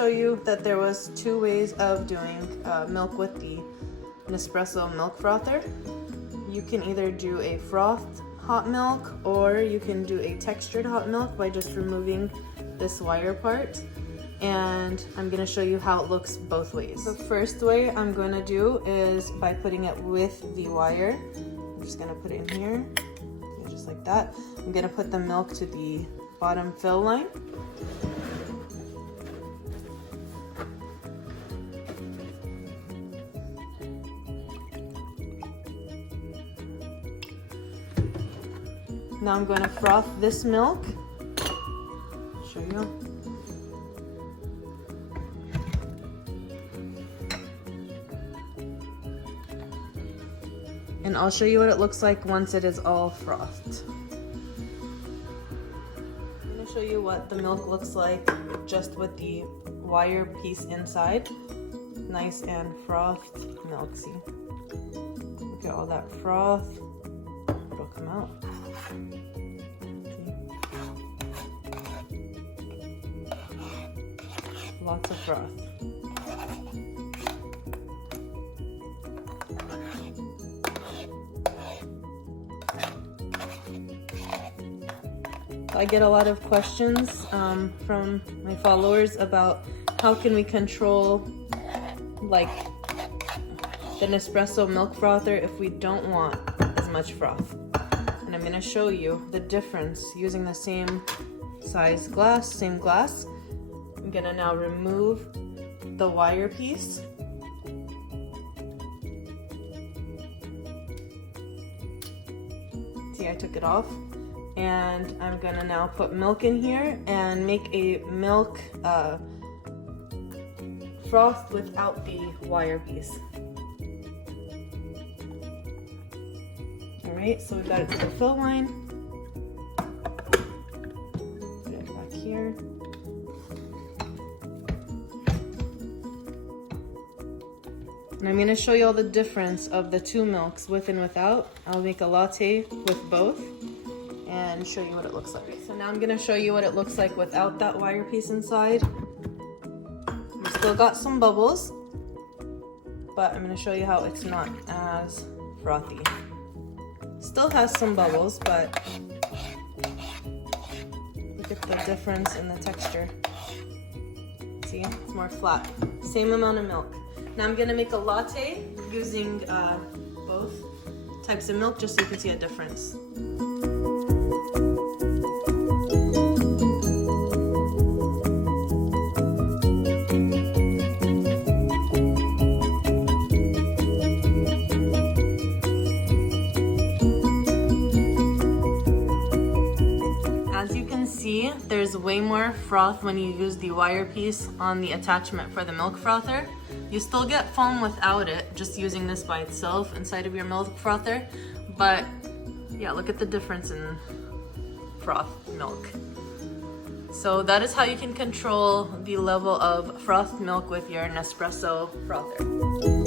show you that there was two ways of doing milk with the Nespresso milk frother. You can either do a frothed hot milk, or you can do a textured hot milk by just removing this wire part. And I'm gonna show you how it looks both ways. The first way I'm gonna do is by putting it with the wire. I'm just gonna put it in here, just like that. I'm gonna put the milk to the bottom fill line. Now I'm going to froth this milk. Show you. And I'll show you what it looks like once it is all frothed. I'm going to show you what the milk looks like just with the wire piece inside. Nice and frothed milk, see? Look at all that froth. It'll come out. Lots of froth. I get a lot of questions from my followers about how can we control like the Nespresso milk frother if we don't want as much froth. And I'm going to show you the difference using the same size glass, same glass. I'm going to now remove the wire piece. See, I took it off. And I'm going to now put milk in here and make a milk froth without the wire piece. Alright, so we've got it to the fill line. Put it back here. And I'm going to show you all the difference of the two milks, with and without. I'll make a latte with both and show you what it looks like. So now I'm going to show you what it looks like without that wire piece inside. We've still got some bubbles, but I'm going to show you how it's not as frothy. Still has some bubbles, but look at the difference in the texture. See, it's more flat. Same amount of milk. Now I'm gonna make a latte using both types of milk just so you can see a difference. As you can see, there's way more froth when you use the wire piece on the attachment for the milk frother. You still get foam without it, just using this by itself inside of your milk frother. But yeah, look at the difference in froth milk. So that is how you can control the level of frothed milk with your Nespresso frother.